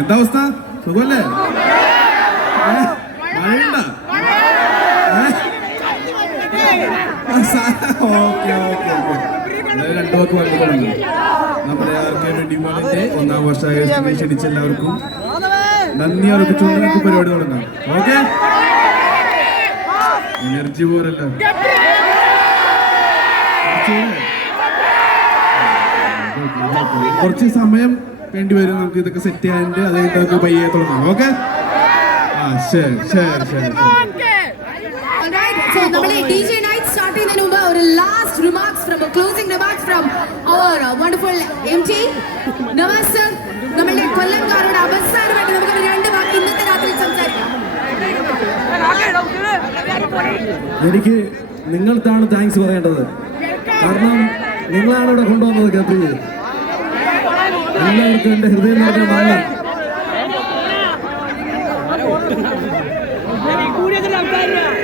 എന്താ അവസ്ഥ? വണ്ടി തുടങ്ങി. നമ്മുടെ ഒന്നാം വർഷ ക്ഷണിച്ച എല്ലാവർക്കും നന്ദി അർപ്പിച്ചുകൊണ്ട് നമുക്ക് പരിപാടി തുടങ്ങാം. ഓക്കെ? എനർജി പോരല്ല. കുറച്ച് സമയം വേണ്ടി വരും നമുക്ക് ഇതൊക്കെ സെറ്റ് ചെയ്യാനുണ്ട്. അത് കഴിഞ്ഞിട്ട് നമുക്ക് പയ്യെ തുടങ്ങാം. ഓക്കെ ആ ശരി ശരി ശരി ഒരു last remarks from uh, wonderful MT Navas sir നമ്മളുടെ കൊല്ലംകാരുടെ അവസാനമായിട്ട് നമുക്ക് രണ്ട് വാക്ക് ഇന്നത്തെ രാത്രി സംസാരിക്കാം. എനിക്ക് നിങ്ങൾക്കാണ് താങ്ക്സ് പറയേണ്ടത്. കാരണം നിങ്ങളാണ് ഇവിടെ കൊണ്ടുവന്നത് കപ്പി എല്ലാവർക്കും എന്റെ ഹൃദയം നിറഞ്ഞ നന്ദി So